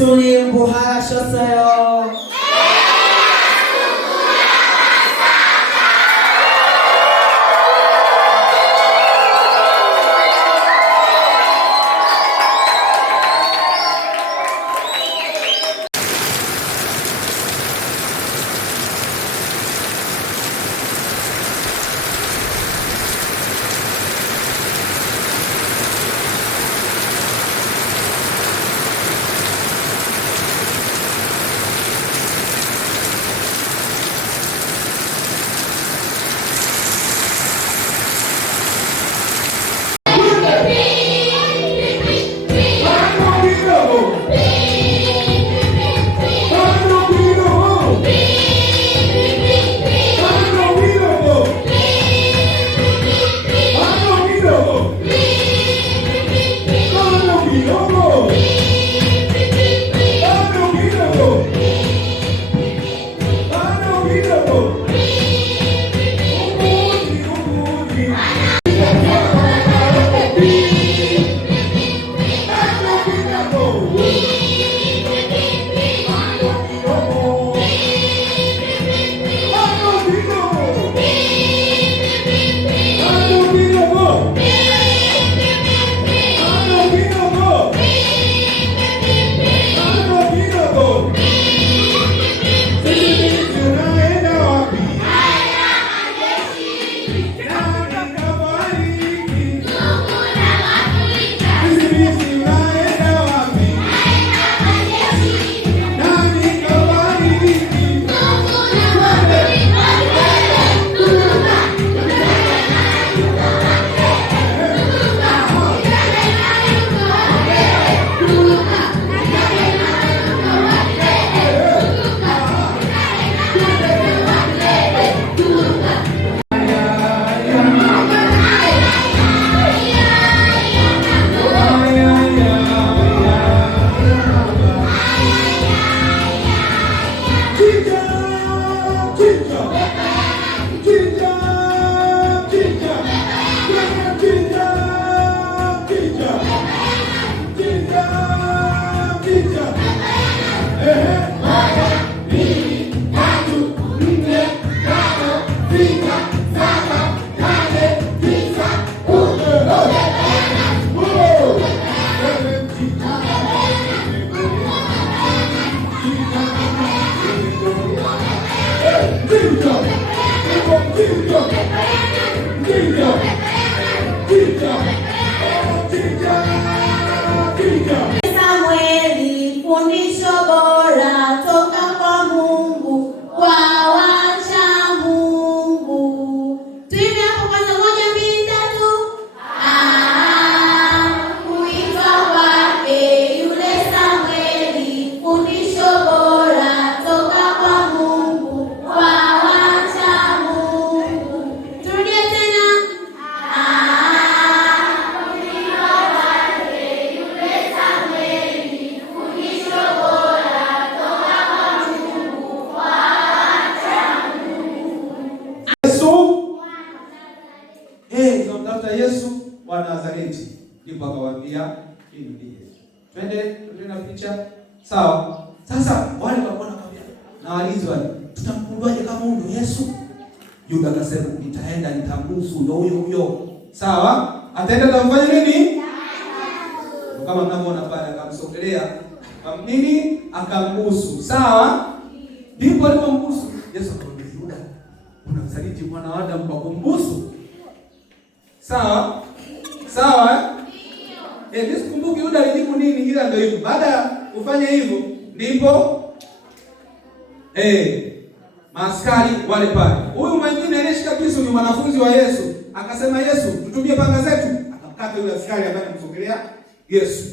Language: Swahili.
예수님 부활하셨어요. Samueli, fundisho bora toka kwa Mungu kwa wacha Mungu. Tuimbe hapo kwanza, 1, 2, 3. Kuitwa kwake yule Samueli, fundisho bora toka kwa Mungu kwa wacha Mungu. Turudie tena. Tunamtafuta Yesu wa Nazareti. Ndipo akawaambia hii ni Yesu. Twende na picha. Sawa. Sasa wale walikuwa wanakwambia na walinzi wale, tutamkunduaje kama huyu ndio Yesu? Yuda akasema nitaenda nitambusu ndio huyo. Sawa? Ataenda kumfanya nini? Kama mnavyoona pale akamsogelea. Nini? Akambusu. Sawa? Ndipo alipombusu Yesu akamwambia Yuda, unamsaliti mwana wa Adamu kwa kumbusu? Sawa? Sawa? Nisikumbuki Yuda alijibu nini, ila ndio hivyo. Baada ya kufanya hivyo ndipo maaskari wale pale. Huyu mwingine aliyeshika kisu ni mwanafunzi wa Yesu. Akasema Yesu, tutumie panga zetu. Akamkata yule askari ambaye anamsogelea Yesu.